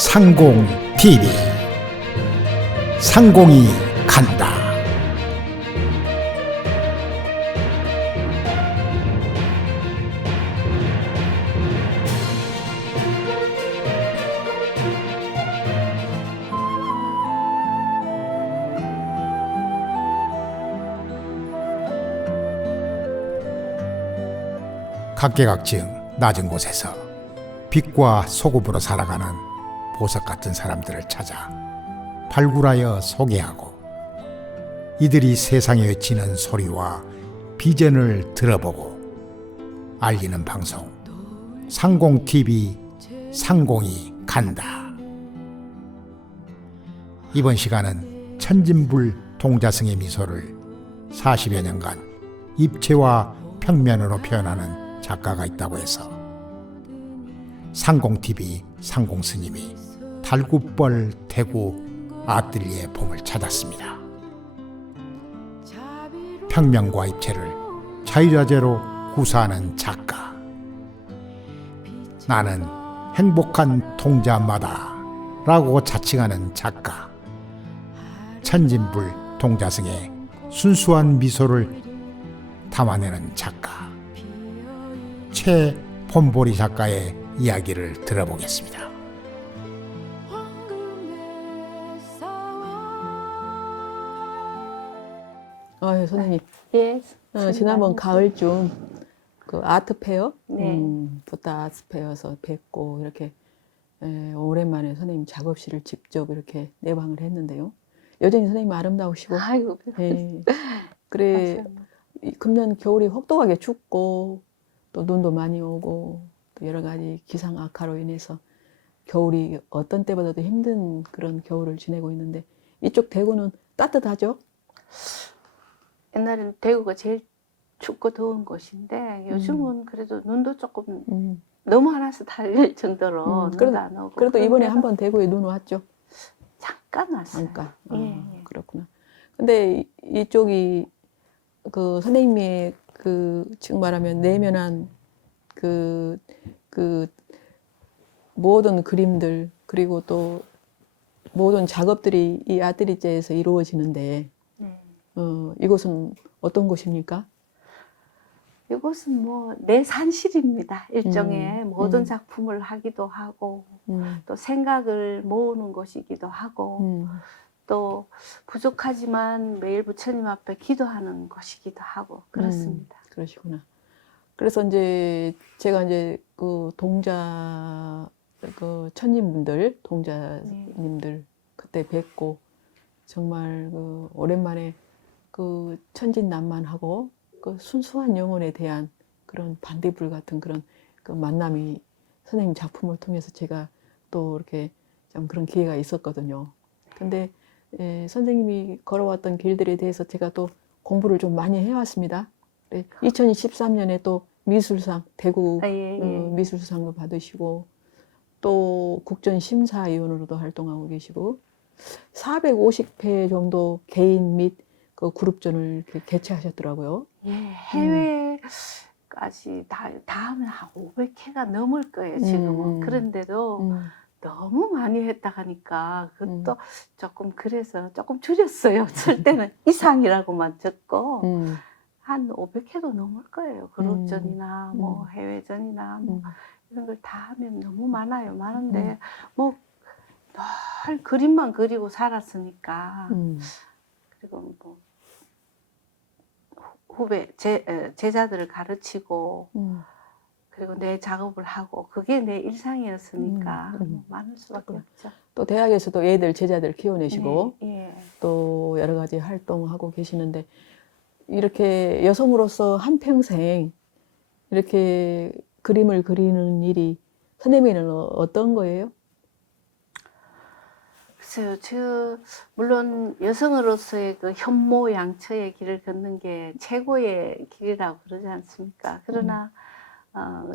상공 TV 상공이 간다. 각계각층 낮은 곳에서 빛과 소급으로 살아가는 보석 같은 사람들을 찾아 발굴하여 소개하고 이들이 세상에 외치는 소리와 비전을 들어보고 알리는 방송 상공TV 상공이 간다. 이번 시간은 천진불 동자승의 미소를 40여 년간 입체와 평면으로 표현하는 작가가 있다고 해서 상공TV 상공스님이 달구벌 대구 아뜰리에 봄을 찾았습니다. 평면과 입체를 자유자재로 구사하는 작가. 나는 행복한 동자마다 라고 자칭하는 작가. 천진불 동자승의 순수한 미소를 담아내는 작가 최폼보리 작가의 이야기를 들어보겠습니다. 선생님, 예. 지난번 가을쯤 그 아트페어, 네. 부타 아트페어에서 뵙고 이렇게 오랜만에 선생님 작업실을 직접 이렇게 내방을 했는데요. 여전히 선생님 아름다우시고, 아이고, 예, 그래 감사합니다. 금년 겨울이 혹독하게 춥고 또 눈도 많이 오고 또 여러 가지 기상 악화로 인해서 겨울이 어떤 때보다도 힘든 그런 겨울을 지내고 있는데 이쪽 대구는 따뜻하죠? 옛날에는 대구가 제일 춥고 더운 곳인데 요즘은 그래도 눈도 조금 너무 하나서 달릴 정도로 눈도 안 오고. 그래도 이번에 그런데도 한번 대구에 눈 왔죠? 잠깐 왔어요. 잠깐. 예. 그렇구나. 근데 이쪽이 그 선생님의 그 지금 말하면 내면한 그 모든 그림들 그리고 또 모든 작업들이 이 아뜰리제에서 이루어지는데 네. 이곳은 어떤 곳입니까? 이곳은 뭐 내 산실입니다. 일종의 모든 작품을 하기도 하고 또 생각을 모으는 곳이기도 하고 또 부족하지만 매일 부처님 앞에 기도하는 곳이기도 하고 그렇습니다. 그러시구나. 그래서 이제 제가 이제 그 동자 그 천님분들 동자님들 그때 뵙고 정말 그 오랜만에 그 천진난만하고 그 순수한 영혼에 대한 그런 반딧불 같은 그런 그 만남이 선생님 작품을 통해서 제가 또 이렇게 좀 그런 기회가 있었거든요. 근데 선생님이 걸어왔던 길들에 대해서 제가 또 공부를 좀 많이 해왔습니다. 2013년에 또 미술상 대구 미술상도 받으시고 또 국전심사위원으로도 활동하고 계시고 450회 정도 개인 및 그 그룹전을 이렇게 개최하셨더라고요. 예, 해외까지 다 하면 한 500회가 넘을 거예요, 지금은. 그런데도 너무 많이 했다 하니까 그것도 조금 그래서 조금 줄였어요. 쓸 때는 이상이라고만 적고 한 500회도 넘을 거예요. 그룹전이나 뭐 해외전이나 뭐 이런 걸 다 하면 너무 많아요. 많은데 뭐 늘 그림만 그리고 살았으니까 그리고 뭐 제자들을 가르치고 그리고 내 작업을 하고 그게 내 일상이었으니까 뭐 많을 수밖에 없죠. 또 대학에서도 애들 제자들 키워내시고 예. 또 여러 가지 활동하고 계시는데 이렇게 여성으로서 한평생 이렇게 그림을 그리는 일이 선생님에는 어떤 거예요? 글쎄요, 물론 여성으로서의 그 현모양처의 길을 걷는 게 최고의 길이라고 그러지 않습니까? 그러나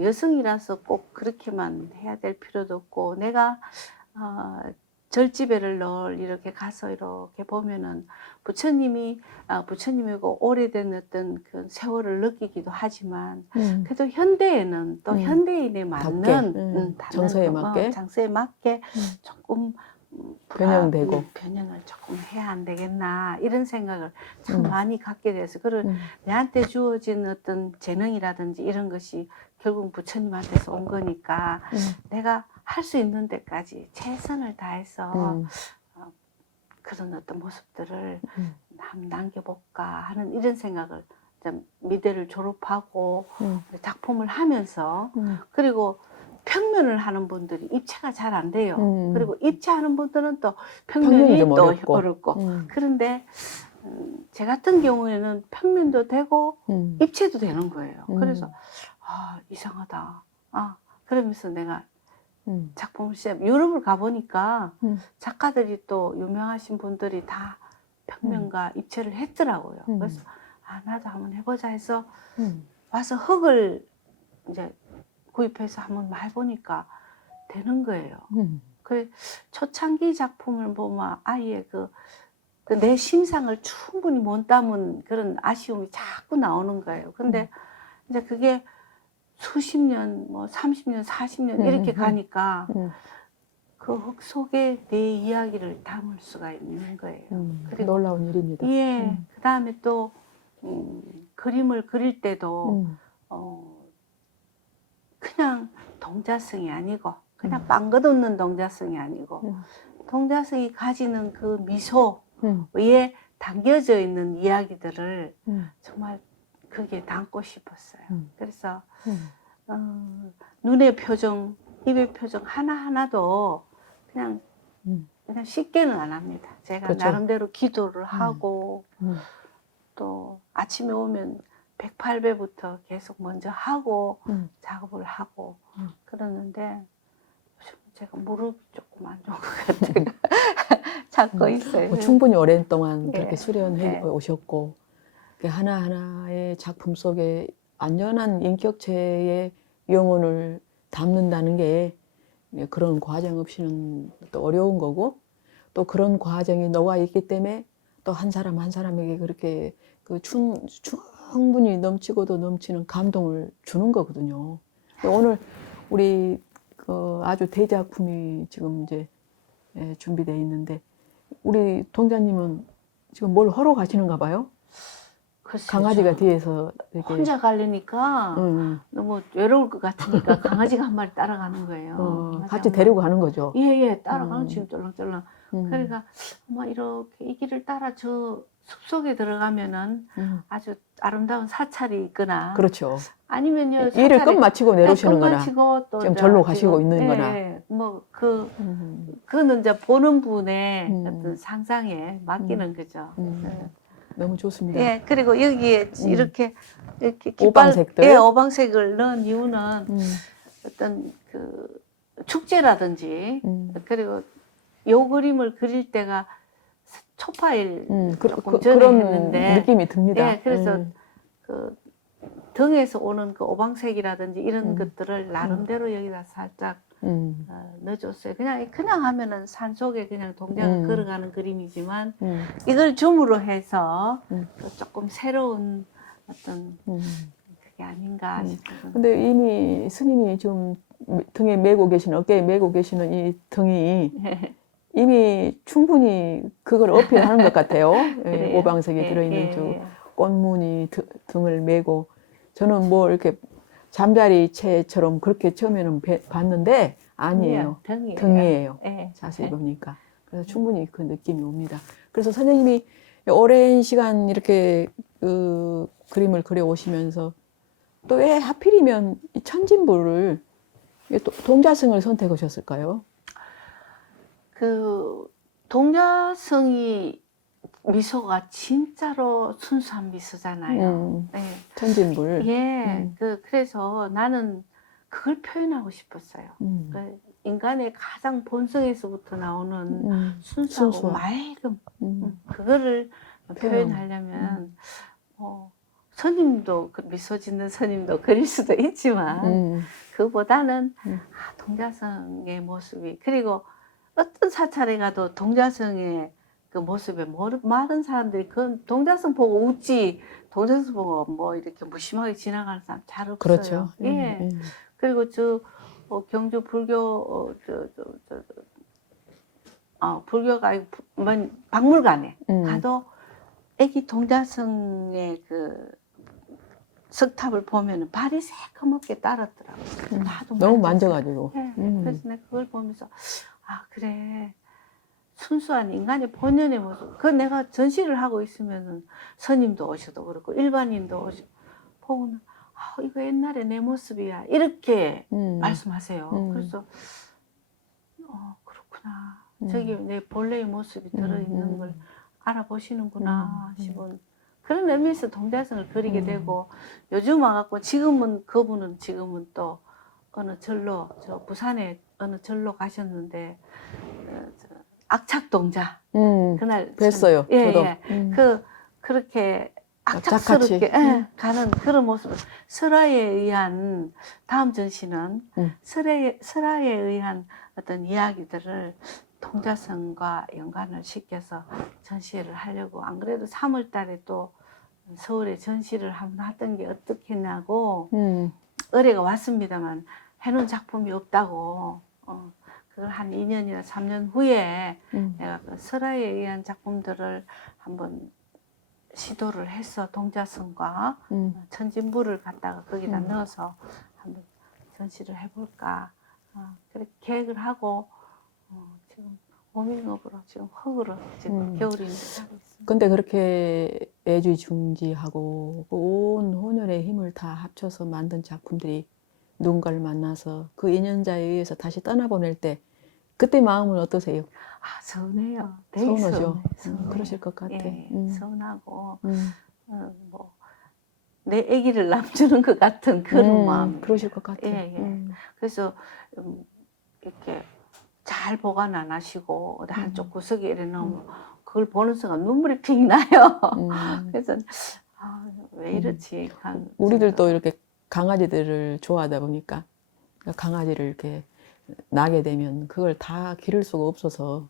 여성이라서 꼭 그렇게만 해야 될 필요도 없고 내가 절집에를 늘 이렇게 가서 이렇게 보면은 부처님이고 오래된 어떤 그 세월을 느끼기도 하지만 그래도 현대에는 또 현대인에 맞는 다른 정서에 그 맞게 장소에 맞게 조금 변형되고. 변형을 조금 해야 안 되겠나 이런 생각을 참 음. 많이 갖게 돼서 그걸 내한테 주어진 어떤 재능이라든지 이런 것이 결국 부처님한테서 온 거니까 내가 할 수 있는 데까지 최선을 다해서 그런 어떤 모습들을 남겨볼까 하는 이런 생각을 미대를 졸업하고 작품을 하면서 그리고 평면을 하는 분들이 입체가 잘 안 돼요. 그리고 입체하는 분들은 또 평면이 좀 또 어렵고. 어렵고. 그런데 제 같은 경우에는 평면도 되고 입체도 되는 거예요. 그래서 이상하다. 그러면서 내가 작품을 시작. 유럽을 가보니까 작가들이 또 유명하신 분들이 다 평면과 입체를 했더라고요. 그래서 나도 한번 해보자 해서 와서 흙을 이제 구입해서 한번 해보니까 되는 거예요. 그 초창기 작품을 보면 아예 그 내 심상을 충분히 못 담은 그런 아쉬움이 자꾸 나오는 거예요. 근데 이제 그게 수십 년, 뭐 30년, 40년 이렇게 가니까 그 흙 속에 내 이야기를 담을 수가 있는 거예요. 그리고 놀라운 일입니다. 예, 그 다음에 또 그림을 그릴 때도 그냥 동자성이 아니고 그냥 빵긋 웃는 동자성이 아니고 동자성이 가지는 그 미소에 담겨져 있는 이야기들을 정말 그게 담고 싶었어요. 그래서 눈의 표정, 입의 표정 하나하나도 그냥 쉽게는 안 합니다. 제가 그렇죠. 나름대로 기도를 하고 또 아침에 오면 108배부터 계속 먼저 하고 작업을 하고 그러는데 요즘 제가 무릎이 조금 안 좋은 것 같아요. 잡고 있어요. 뭐 충분히 오랜 동안 예. 그렇게 수련해 예. 오셨고 그 하나하나의 작품 속에 완전한 인격체의 영혼을 담는다는 게 그런 과정 없이는 또 어려운 거고 또 그런 과정이 녹아 있기 때문에 또 한 사람 한 사람에게 그렇게 그 충분히 넘치고도 넘치는 감동을 주는 거거든요. 오늘 우리 그 아주 대작품이 지금 이제 준비되어 있는데 우리 동자님은 지금 뭘 하러 가시는가 봐요? 글쎄요, 강아지가 저 뒤에서 이렇게 혼자 가려니까 너무 외로울 것 같으니까 강아지가 한 마리 따라가는 거예요. 강아지 같이 한 데리고 가는 거죠. 예, 따라가는 지금 쫄랑쫄랑. 그러니까 아마 이렇게 이 길을 따라 저 숲속에 들어가면은 아주 아름다운 사찰이 있거나 그렇죠. 아니면요 일을 끝마치고 내려오시는 거나 끝마치고 또 지금 이제 절로 가시고 있는 거나. 뭐 그거는 이제 보는 분의 어떤 상상에 맡기는 거죠. 너무 좋습니다. 예, 그리고 여기에 이렇게 오방색들. 예, 오방색을 넣은 이유는 어떤 그 축제라든지 그리고 요 그림을 그릴 때가 초파일 조금 전에 그런 했는데 느낌이 듭니다. 예, 그래서 그 등에서 오는 그 오방색이라든지 이런 것들을 나름대로 여기다 살짝 넣어줬어요. 그냥 하면은 산 속에 그냥 동작을 걸어가는 그림이지만 이걸 줌으로 해서 또 조금 새로운 어떤 그게 아닌가 싶어요. 근데 이미 스님이 지금 등에 메고 계시는 어깨에 메고 계시는 이 등이 이미 충분히 그걸 어필하는 것 같아요. 예, 오방색이 들어있는 저 꽃무늬 등을 메고 저는 뭐 이렇게 잠자리 채처럼 그렇게 처음에는 봤는데 아니에요. 등이에요. 자세히 보니까. 그래서 충분히 그 느낌이 옵니다. 그래서 선생님이 오랜 시간 이렇게 그 그림을 그려 오시면서 또 왜 하필이면 이 천진부를 동자승을 선택하셨을까요? 그 동자승이 미소가 진짜로 순수한 미소잖아요. 네. 천진불. 예, 그래서 나는 그걸 표현하고 싶었어요. 그 인간의 가장 본성에서부터 나오는 순수하고 맑음, 그거를 표현하려면 스님도 미소 짓는 스님도 그릴 수도 있지만 그보다는 동자성의 모습이 그리고 어떤 사찰에 가도 동자성의 그 모습에 많은 사람들이 그 동자성 보고 웃지 동자성 보고 뭐 이렇게 무심하게 지나가는 사람 잘 없어요. 그렇죠. 예. 그리고 경주 불교 불교가 아니고 박물관에 가도 애기 동자성의 그 석탑을 보면은 발이 새까맣게 따랐더라고요. 나도 너무 만졌어요. 만져가지고. 예. 그래서 내가 그걸 보면서 아 그래 순수한 인간의 본연의 모습. 그 내가 전시를 하고 있으면은 스님도 오셔도 그렇고 일반인도 오셔 보고는 이거 옛날에 내 모습이야 이렇게 말씀하세요. 그래서 그렇구나. 저기 내 본래의 모습이 들어있는 걸 알아보시는구나 싶은 그런 의미에서 동자성을 그리게 되고 요즘 와갖고 지금은 그분은 지금은 또 어느 절로 저 부산에 어느 절로 가셨는데 악착동자 그날 뵀어요. 예, 저도. 예. 그렇게 악착스럽게 가는 그런 모습을 설화에 의한 다음 전시는 설화에 의한 어떤 이야기들을 동자성과 연관을 시켜서 전시회를 하려고 안 그래도 3월 달에 또 서울에 전시를 한번 하던 게 어떻겠냐고 의뢰가 왔습니다만 해놓은 작품이 없다고 그걸 한 2년이나 3년 후에 내가 그 설화에 의한 작품들을 한번 시도를 해서 동자성과 천진부를 갖다가 거기다 넣어서 한번 전시를 해볼까 그렇게 계획을 하고 지금 워밍업으로 지금 흙으로 지금 겨울인을 하고 있습니다. 근데 그렇게 애지중지하고 온 혼혈의 힘을 다 합쳐서 만든 작품들이 누군가를 만나서 그 인연자에 의해서 다시 떠나보낼 때 그때 마음은 어떠세요? 서운해요. 되게 서운하죠. 서운해요. 그러실 것 같아. 예, 서운하고 뭐 내 아기를 남주는 것 같은 그런 마음. 그러실 것 같아. 예, 예. 그래서 이렇게 잘 보관 안 하시고 어디 한쪽 구석에 이래 놓으면 그걸 보는 순간 눈물이 핑 나요. 그래서 왜 이렇지? 우리들도 이렇게 강아지들을 좋아하다 보니까 강아지를 이렇게 나게 되면 그걸 다 기를 수가 없어서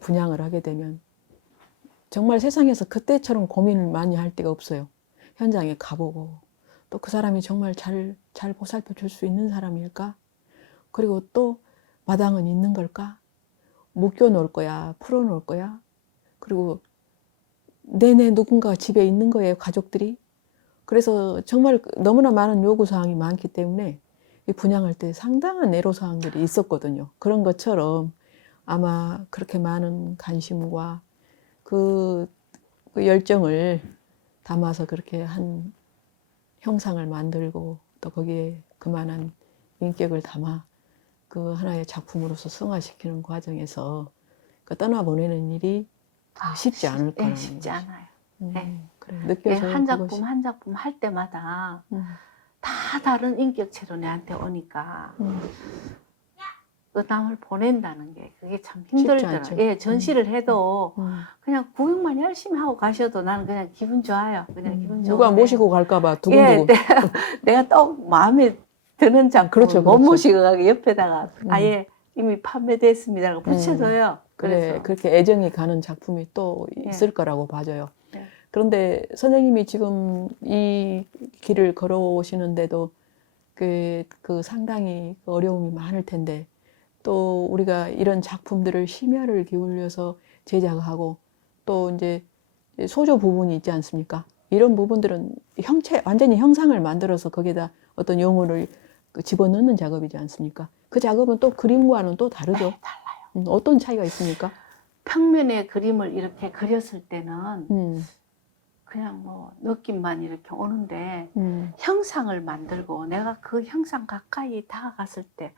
분양을 하게 되면 정말 세상에서 그때처럼 고민을 많이 할 때가 없어요. 현장에 가보고 또 그 사람이 정말 잘 보살펴 줄 수 있는 사람일까? 그리고 또 마당은 있는 걸까? 묶여 놓을 거야? 풀어 놓을 거야? 그리고 내내 누군가 집에 있는 거예요, 가족들이. 그래서 정말 너무나 많은 요구사항이 많기 때문에 이 분양할 때 상당한 애로사항들이 있었거든요. 그런 것처럼 아마 그렇게 많은 관심과 그 열정을 담아서 그렇게 한 형상을 만들고 또 거기에 그만한 인격을 담아 그 하나의 작품으로서 승화시키는 과정에서 그 떠나보내는 일이 쉽지 않을 거라는 쉽지 거지. 않아요. 네. 그래, 느껴져요. 한 그것이. 작품 한 작품 할 때마다 다 다른 인격체로 내한테 오니까 그 남을 보낸다는 게 그게 참 힘들더라고요. 예, 전시를 해도 그냥 구경만 열심히 하고 가셔도 나는 그냥 기분 좋아요. 그냥 기분 좋은데 누가 모시고 갈까봐 예, 두근두근. 내가 또 마음에 드는 작품 그렇죠, 못 그렇죠. 모시고 가게 옆에다가 아예 이미 판매됐습니다라고 붙여줘요. 그래, 그래서 그렇게 애정이 가는 작품이 또 있을 거라고 봐져요. 그런데 선생님이 지금 이 길을 걸어오시는데도 그 상당히 어려움이 많을 텐데 또 우리가 이런 작품들을 심혈을 기울여서 제작하고 또 이제 소조 부분이 있지 않습니까? 이런 부분들은 완전히 형상을 만들어서 거기다 어떤 용어를 집어넣는 작업이지 않습니까? 그 작업은 또 그림과는 또 다르죠. 네, 달라요. 어떤 차이가 있습니까? 평면의 그림을 이렇게 그렸을 때는 그냥 뭐 느낌만 이렇게 오는데 형상을 만들고 내가 그 형상 가까이 다가갔을 때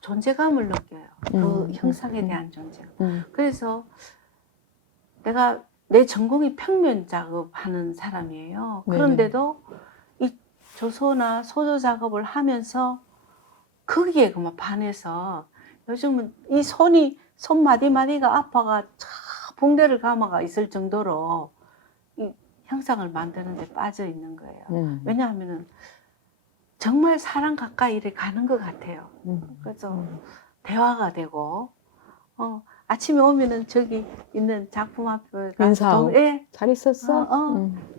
존재감을 느껴요. 그 형상에 대한 존재감. 그래서 내가 내 전공이 평면 작업하는 사람이에요. 그런데도 이 조소나 소조 작업을 하면서 거기에 그만 반해서 요즘은 이 손 마디마디가 아파가 붕대를 감아가 있을 정도로 이 형상을 만드는 데 빠져 있는 거예요. 왜냐하면은 정말 사람 가까이 이렇게 가는 것 같아요. 그래서 대화가 되고 아침에 오면은 저기 있는 작품 앞에 가서 인사하고. 예, 잘 있었어?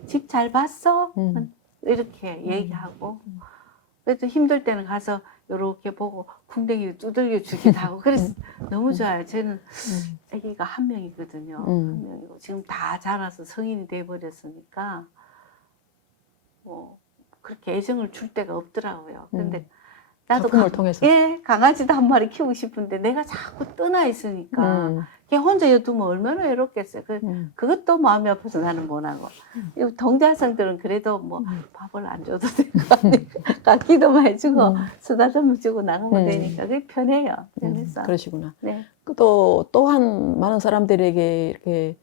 집 잘 봤어? 음. 이렇게 얘기하고 그래도 힘들 때는 가서 이렇게 보고 궁뎅이를 두들겨 주기도 하고 그래서 너무 좋아요. 저는 아기가 한 명이거든요. 한 명이고 지금 다 자라서 성인이 돼 버렸으니까 뭐 그렇게 애정을 줄 데가 없더라고요. 근데 나도 작품을 통해서. 예, 강아지도 한 마리 키우고 싶은데 내가 자꾸 떠나 있으니까 걔 혼자 여두면 얼마나 외롭겠어요. 그것도 마음이 아파서 나는 못 하고. 이 동자성들은 그래도 뭐 밥을 안 줘도 되고 기도만 해주고 쓰다듬어 주고 나가면 되니까 그게 편해요. 편해서. 그러시구나. 네. 또한 많은 사람들에게 이렇게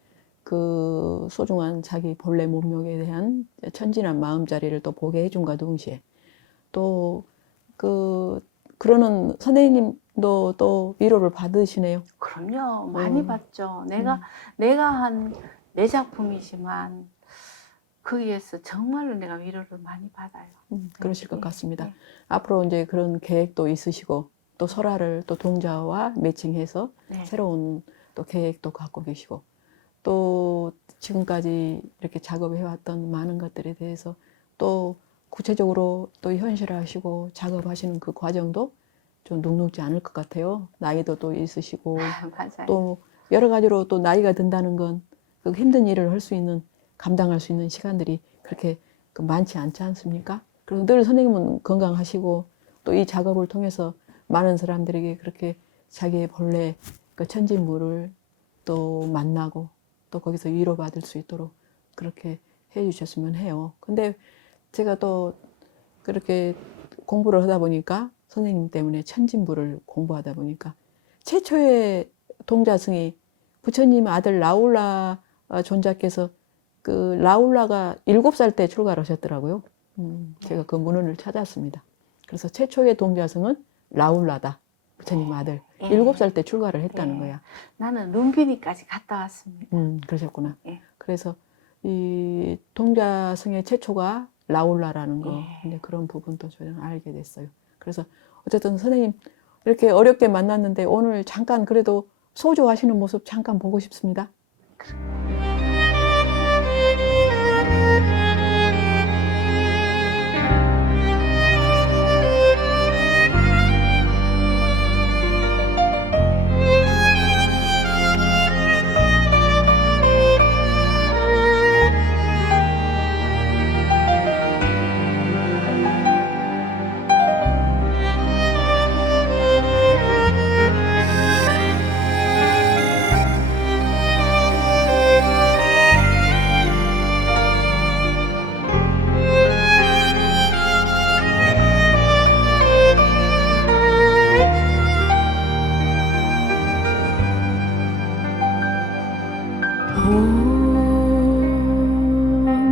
그 소중한 자기 본래 몸명에 대한 천진한 마음자리를 또 보게 해준과 동시에 또 그러는 선생님도 또 위로를 받으시네요. 그럼요. 많이 받죠. 내가 한 내 작품이지만 거기에서 정말로 내가 위로를 많이 받아요. 그러실 것 같습니다. 네. 앞으로 이제 그런 계획도 있으시고 또 설화를 또 동자와 매칭해서 네. 새로운 또 계획도 갖고 계시고 또 지금까지 이렇게 작업해왔던 많은 것들에 대해서 또 구체적으로 또 현실화하시고 작업하시는 그 과정도 좀 녹록지 않을 것 같아요. 나이도 또 있으시고 맞아요. 또 여러 가지로 또 나이가 든다는 건 그 힘든 일을 할 수 있는 감당할 수 있는 시간들이 그렇게 많지 않지 않습니까? 그래서 늘 선생님은 건강하시고 또 이 작업을 통해서 많은 사람들에게 그렇게 자기의 본래 그 천진물을 또 만나고 또 거기서 위로받을 수 있도록 그렇게 해주셨으면 해요. 근데 제가 또 그렇게 공부를 하다 보니까 선생님 때문에 천진부를 공부하다 보니까 최초의 동자승이 부처님 아들 라울라 존자께서 그 라울라가 7살 때 출가를 하셨더라고요. 제가 그 문헌을 찾았습니다. 그래서 최초의 동자승은 라울라다. 부처님 아들. 예. 7살 때 출가를 했다는 예. 거야. 나는 룸비니까지 갔다 왔습니다. 그러셨구나. 예. 그래서 이 동자승의 최초가 라울라라는 거, 예. 근데 그런 부분도 저는 알게 됐어요. 그래서 어쨌든 선생님 이렇게 어렵게 만났는데 오늘 잠깐 그래도 소조하시는 모습 잠깐 보고 싶습니다.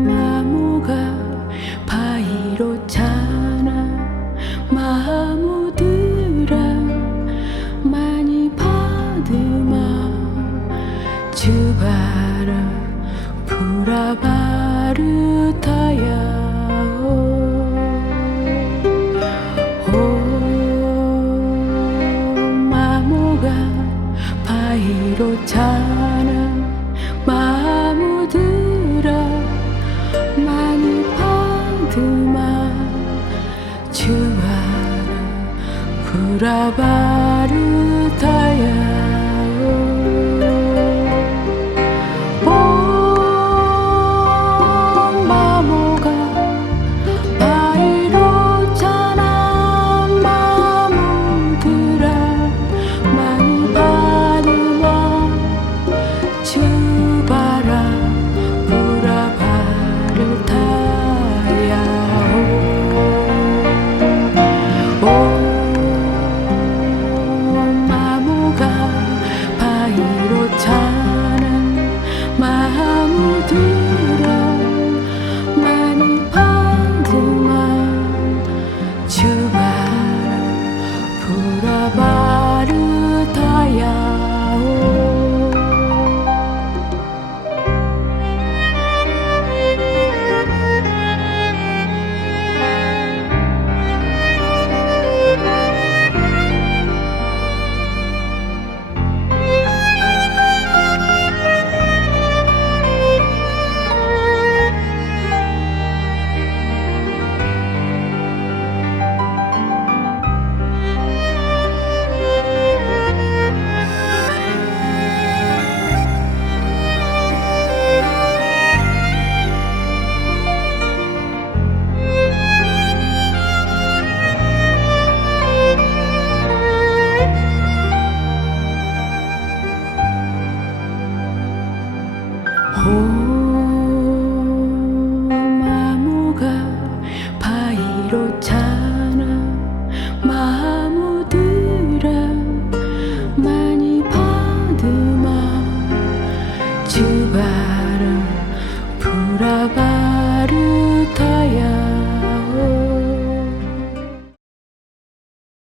마모가 바위로 자나 마무드라 많이 받으마 주바라 부라바르타야 마모가 바위로 자나 마무드라 많이 받으마 주와라 부라바르타야 마모가 바위로 자나 마무드라 많이 받으마 주바라 부라바르타야 오 마모가 오